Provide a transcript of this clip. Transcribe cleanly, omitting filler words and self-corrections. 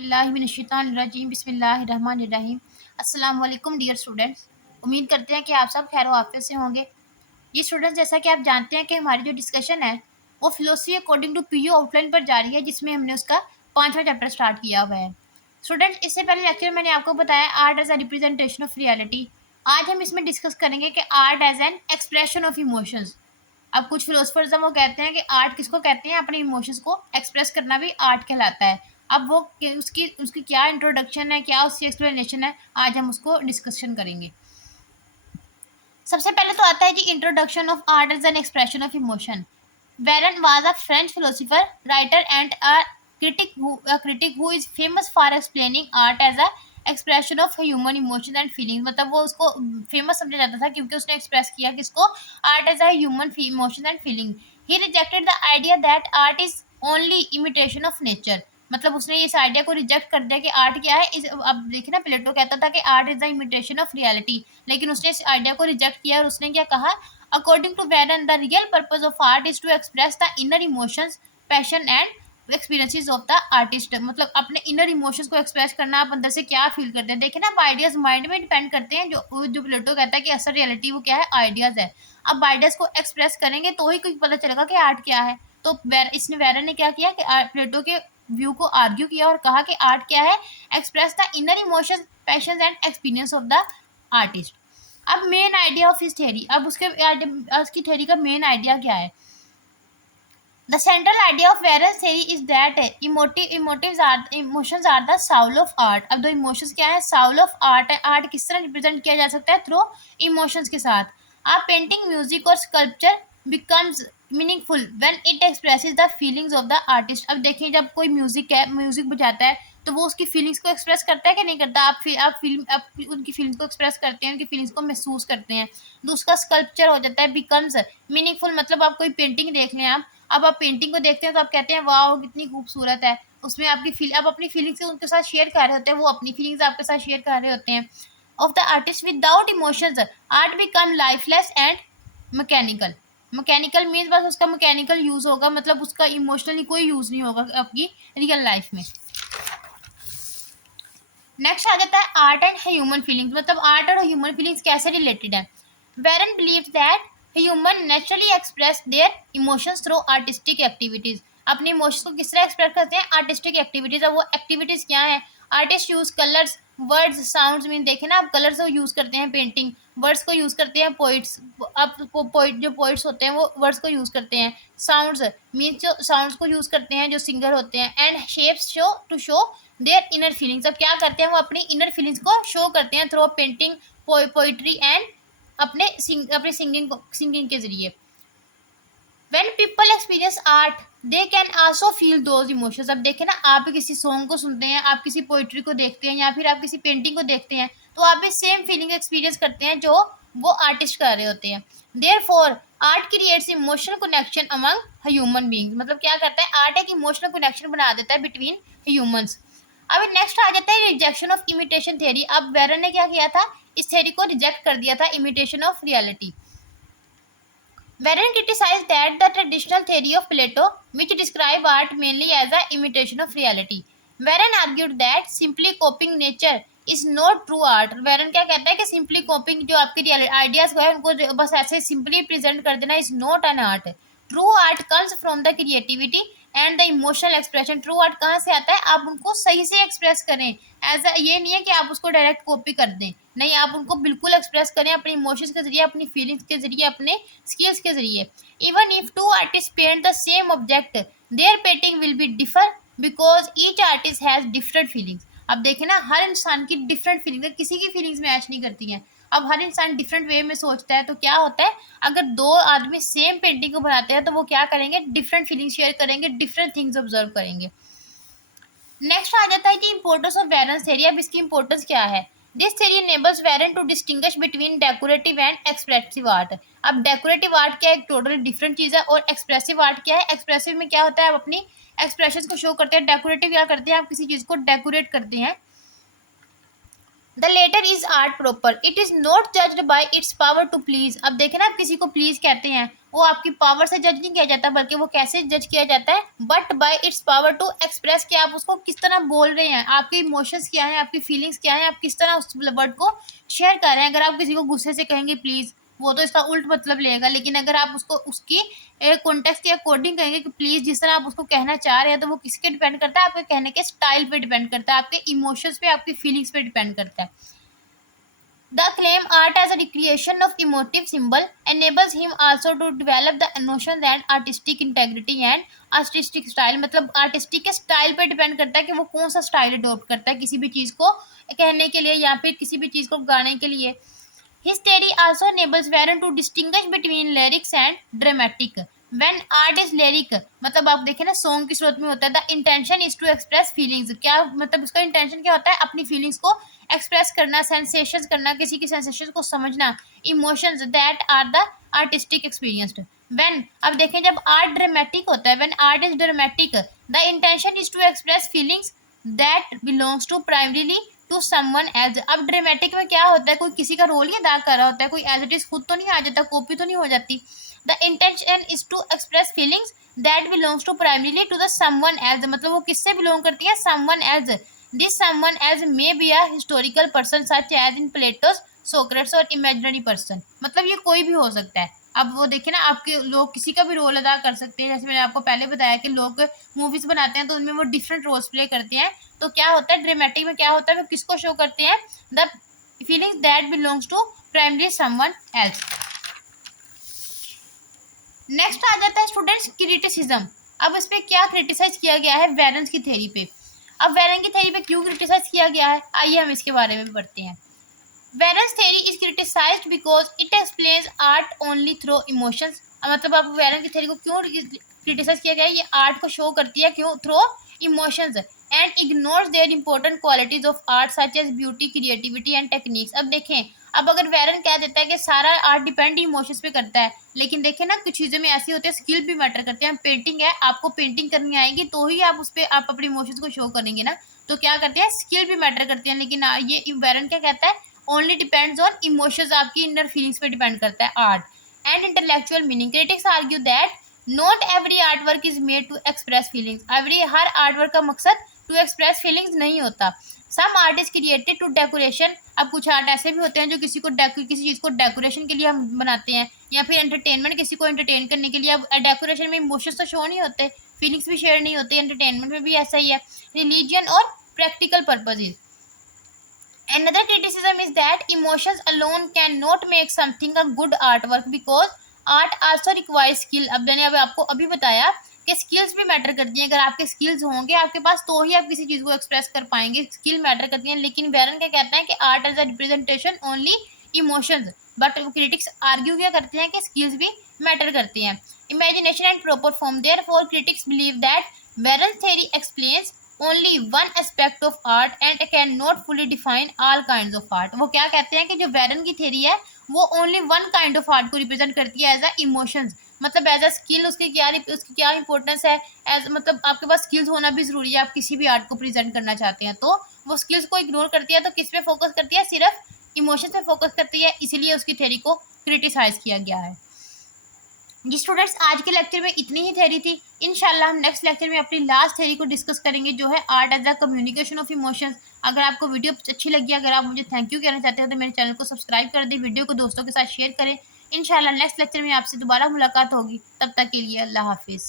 बिस्मिल्लाहिर्रहमानिर्रहीम बिस्मिल्लाहिर्रहमानिर्रहीम। अस्सलाम वालेकुम डियर स्टूडेंट्स। उम्मीद करते हैं कि आप सब खैर आफियत से होंगे। ये स्टूडेंट्स, जैसा कि आप जानते हैं कि हमारी जो डिस्कशन है वो philosophy according to PU outline पर जारी है, जिसमें हमने उसका 5वां चैप्टर स्टार्ट किया हुआ है। स्टूडेंट्स, इससे पहले लेक्चर मैंने आपको बताया art as a representation of reality. आज हम इसमें डिस्कस करेंगे कि art as an expression of emotions. अब कुछ फिलोसफर्स हैं वो कहते हैं कि आर्ट किसको कहते हैं, अपने इमोशंस को एक्सप्रेस करना भी आर्ट कहलाता है। अब वो उसकी उसकी क्या इंट्रोडक्शन है, क्या उसकी एक्सप्लेनेशन है, आज हम उसको डिस्कशन करेंगे। सबसे पहले तो आता है जी introduction of art as an expression of emotion. Varen was a French philosopher, writer, and a critic who is famous for explaining art as a expression of human emotion and feelings। मतलब वो उसको famous समझा जाता था क्योंकि उसने express किया किसको, art as a human emotion and feeling. He rejected the idea that art is only imitation of nature. मतलब उसने इस आइडिया को रिजेक्ट कर दिया कि आर्ट क्या है। अब देखिए ना, प्लेटो कहता था कि art is the imitation of reality, लेकिन उसने इस आइडिया को रिजेक्ट किया और उसने क्या कहा, according to Varen, the real purpose of art is to express the inner emotions, passion and experiences of the artist। मतलब अपने inner emotions को express करना, आप अंदर से क्या फील करते हैं। देखिए ना, अब आइडियाज माइंड में डिपेंड करते हैं। जो प्लेटो कहता है कि असल रियलिटी वो क्या है, आइडियाज है। अब आइडियाज को एक्सप्रेस करेंगे तो ही कुछ पता चलेगा कि आर्ट क्या है। तो इसने वेरन ने क्या किया कि प्लेटो के व्यू को आर्ग्यू किया और कहा कि आर्ट क्या है, express the inner emotions, passion and experience of the artist. अब main idea of his theory, अब उसकी थ्योरी का मेन आइडिया क्या है। The central idea of Veron's theory is that emotions are the soul of art. अब दो emotions क्या है, साउल ऑफ आर्ट है। आर्ट किस तरह रिप्रेजेंट किया जा सकता है, थ्रू इमोशंस के साथ। आप पेंटिंग, म्यूजिक और sculpture becomes meaningful when it expresses the feelings of the artist. अब देखिए, जब कोई म्यूजिक बजाता है तो वो उसकी फीलिंग्स को एक्सप्रेस करता है कि नहीं करता। आप उनकी फीलिंग्स को एक्सप्रेस करते हैं, उनकी फीलिंग्स को महसूस करते हैं। तो उसका स्कल्पचर हो जाता है बिकम्स मीनिंगफुल। मतलब आप कोई पेंटिंग देख लें, आप पेंटिंग को देखते हैं तो आप कहते हैं वाह कितनी खूबसूरत है। उसमें आप अपनी फीलिंग्स उनके साथ शेयर कर रहे होते हैं, वो अपनी फीलिंग्स आपके साथ शेयर कर रहे होते हैं। Of the artist without emotions art become lifeless and mechanical. Mechanical means बस उसका मैकेनिकल यूज होगा, मतलब उसका इमोशनली कोई यूज नहीं होगा आपकी रियल लाइफ में। नेक्स्ट आ जाता है आर्ट एंड ह्यूमन फीलिंग्स। मतलब आर्ट और ह्यूमन फीलिंग्स कैसे रिलेटेड है। Warren believes that human naturally express their emotions through artistic activities. अपने इमोशंस को किस तरह एक्सप्रेस करते हैं, आर्टिस्टिक एक्टिविटीज। अब वो एक्टिविटीज क्या है, artist use colours, words, sounds. Mean देखे ना, आप कलर्स को यूज करते हैं पेंटिंग, वर्ड्स को यूज करते हैं पोइट्स। अब जो पोइट्स होते हैं वो वर्ड्स को यूज करते हैं। साउंड्स मीन्स जो साउंड्स को यूज करते हैं जो सिंगर होते हैं। And shapes show to show their inner feelings. अब क्या करते हैं, वो अपनी इनर फीलिंग्स को शो करते हैं थ्रू पेंटिंग, पोइट्री एंड अपने सिंगिंग के जरिए। When people experience art, they can also feel those emotions। अब देखें ना, आप किसी सॉन्ग को सुनते हैं, आप किसी पोइट्री को देखते हैं या फिर आप किसी पेंटिंग को देखते हैं, तो आप भी सेम फीलिंग एक्सपीरियंस करते हैं जो वो आर्टिस्ट कर रहे होते हैं। Therefore, art creates emotional connection among human beings। मतलब क्या करता है, आर्ट एक इमोशनल कनेक्शन बना देता है बिटवीन ह्यूमंस। अब नेक्स्ट आ जाता है रिजेक्शन ऑफ इमिटेशन थ्योरी। अब वेरन ने क्या किया था, इस थ्योरी को रिजेक्ट कर दिया था, imitation of reality. Varen criticized that the traditional theory of Plato, which described art mainly as an imitation of reality. Varen argued that simply copying nature is not true art। Varen क्या कहता है कि simply copying जो आपके ideas को है उनको बस ऐसे simply present कर देना is not an art। True art comes from the creativity and the emotional expression. True art कहाँ से आता है, आप उनको सही से एक्सप्रेस करें। ये नहीं है कि आप उसको डायरेक्ट कॉपी कर दें, नहीं, आप उनको बिल्कुल एक्सप्रेस करें अपने इमोशंस के जरिए, अपनी फीलिंग्स के जरिए, अपने स्किल्स के जरिए। Even if two artist paint the same object, their painting will be differ because each artist has different feelings. अब देखें ना, हर इंसान की डिफरेंट फीलिंग्स है, किसी की फीलिंग्स मैच नहीं करती हैं। अब हर इंसान डिफरेंट वे में सोचता है, तो क्या होता है, अगर दो आदमी सेम पेंटिंग को बनाते हैं तो वो क्या करेंगे, डिफरेंट फीलिंग शेयर करेंगे, डिफरेंट थिंग्स ऑब्जर्व करेंगे। नेक्स्ट आ जाता है कि इंपॉर्टेंस ऑफ वेरन्स थ्योरी। अब इसकी इंपॉर्टेंस क्या है। This theory enables Veron to distinguish between decorative and expressive art. अब डेकोरेटिव आर्ट क्या है, एक टोटली डिफरेंट चीज़ है, और एक्सप्रेसिव आर्ट क्या है, एक्सप्रेसिव में क्या होता है, आप अपनी एक्सप्रेशन को शो करते हैं। डेकोरेटिव क्या करते हैं, आप किसी चीज़ को डेकोरेट करते हैं। The latter is art proper, it is not judged by its power to please. अब देखें ना, आप किसी को प्लीज कहते हैं, वो आपकी पावर से जज नहीं किया जाता, बल्कि वो कैसे जज किया जाता है, but by its power to express, कि आप उसको किस तरह बोल रहे हैं, आपके इमोशंस क्या है, आपकी फीलिंग्स क्या है, आप किस तरह उस वर्ड को शेयर कर रहे हैं। अगर आप किसी को गुस्से से कहेंगे प्लीज, वो तो इसका उल्ट मतलब लेगा, लेकिन अगर आप उसको उसकी कॉन्टेक्स्ट के अकॉर्डिंग कहेंगे कि प्लीज, जिस तरह आप उसको कहना चाह रहे हैं, तो वो किसके डिपेंड करता है, आपके कहने के स्टाइल पे डिपेंड करता है, आपके इमोशंस पे, आपकी फीलिंग्स पे डिपेंड करता है। The claim art as a recreation of emotive symbol enables him also to develop the notion that artistic integrity and artistic style, मतलब artistic के style पे depend करता है कि वो कौन सा style adopt करता है किसी भी चीज़ को कहने के लिए या फिर किसी भी चीज़ को गाने के लिए। His theory also enables Varron to distinguish between lyrics and dramatic. When art is lyric, मतलब आप देखें ना, सॉन्ग की स्रोत में होता है the intention is to express feelings, क्या मतलब उसका इंटेंशन क्या होता है, अपनी फीलिंग्स को एक्सप्रेस करना, सेंसेशंस करना, किसी की सेंसेशंस को समझना, emotions that are the artistic experienced. When, अब देखें जब आर्ट ड्रामेटिक होता है, when art is dramatic the intention is to express feelings that belongs to primarily to someone else. अब ड्रामेटिक में क्या होता है, कोई किसी का रोल ही अदा कर रहा होता है, कोई एज इट इज खुद तो नहीं आ जाता, कॉपी तो नहीं हो जाती। The intention is to express feelings that belongs to primarily to the someone else, मतलब वो किससे बिलोंग करती है, someone else. This someone else may be a historical person such as in Plato's, Socrates और इमेजिनरी पर्सन, मतलब ये कोई भी हो सकता है। अब वो देखे ना, आपके लोग किसी का भी रोल अदा कर सकते हैं, जैसे मैंने आपको पहले बताया कि लोग मूवीज बनाते हैं तो उनमें वो डिफरेंट रोल्स प्ले करते हैं। तो क्या होता है ड्रामेटिक में, क्या होता है, वो किसको शो करते हैं, the feelings that belongs to primary someone else. Next आ जाता है स्टूडेंट्स क्रिटिसिज्म। अब इस पे क्या क्रिटिसाइज किया गया है वेरन की थ्योरी पे। अब वेरन की थ्योरी पे क्यों क्रिटिसाइज किया गया है, आइए हम इसके बारे में पढ़ते हैं। Veron's theory is criticised because it explains art only through emotions. मतलब अब वेरन की थ्योरी को क्यों क्रिटिसाइज किया गया है, ये आर्ट को शो करती है क्यों, through emotions, and ignores their important qualities of art such as beauty, creativity and techniques. अब देखें, अब अगर वेरन कह देता है कि सारा आर्ट डिपेंड इमोशंस पे करता है, लेकिन देखें ना, कुछ चीज़ों में ऐसी होती है, स्किल भी मैटर करते हैं। पेंटिंग है, आपको पेंटिंग करनी आएगी तो ही आप उस पर आप अपने इमोशंस को शो करेंगे ना, तो क्या करते हैं, स्किल भी मैटर करती है। लेकिन ये वेरन क्या कहता है, ओनली डिपेंड्स ऑन इमोशंस, आपकी इनर फीलिंग्स पे डिपेंड करता है art. And intellectual meaning, critics argue that not every art work is made to express feelings. हर आर्ट वर्क का मकसद टू एक्सप्रेस फीलिंग्स नहीं होता। Some art is created to decoration. अब कुछ आर्ट ऐसे भी होते हैं जो किसी चीज़ को डेकोरेशन के लिए हम बनाते हैं, या फिर एंटरटेनमेंट, किसी को एंटरटेन करने के लिए। अब डेकोरेशन में इमोशंस तो शो नहीं होते, फीलिंग्स भी शेयर नहीं होती, एंटरटेनमेंट में भी ऐसा ही है। रिलीजियन और practical purposes. Another criticism is that emotions alone cannot make something a good artwork because art also requires skill। अब मैंने आपको अभी बताया कि स्किल्स भी मैटर करती हैं। अगर आपके स्किल्स होंगे आपके पास तो ही आप किसी चीज़ को एक्सप्रेस कर पाएंगे, स्किल मैटर करती हैं। लेकिन वेरन क्या कहता है कि art as a representation only emotions, but critics argue क्या करते हैं कि स्किल्स भी मैटर करती हैं। Imagination and proper form, therefore critics believe that Veron theory explains only one aspect of art and can not fully define all kind of art. वो क्या कहते हैं कि जो वेरन की थ्योरी है वो only one kind of art को रिप्रेजेंट करती है एज अ इमोशंस, मतलब एज अ स्किल उसकी क्या इंपॉर्टेंस है, एज मतलब आपके पास स्किल्स होना भी जरूरी है, आप किसी भी आर्ट को प्रेजेंट करना चाहते हैं। तो वो स्किल्स को इग्नोर करती है, तो किस पे फोकस करती है, सिर्फ इमोशंस पे फोकस करती है, इसीलिए उसकी थ्योरी को क्रिटिसाइज किया गया है। जी स्टूडेंट्स, आज के लेक्चर में इतनी ही थ्योरी थी। इंशाल्लाह हम नेक्स्ट लेक्चर में अपनी लास्ट थ्योरी को डिस्कस करेंगे, जो है art as the communication of emotions. अगर आपको वीडियो अच्छी लगी, अगर आप मुझे थैंक यू कहना चाहते हो, तो मेरे चैनल को सब्सक्राइब कर दें, वीडियो को दोस्तों के साथ शेयर करें। इंशाल्लाह नेक्स्ट लेक्चर में आपसे दोबारा मुलाकात होगी, तब तक के लिए अल्लाह हाफिज़।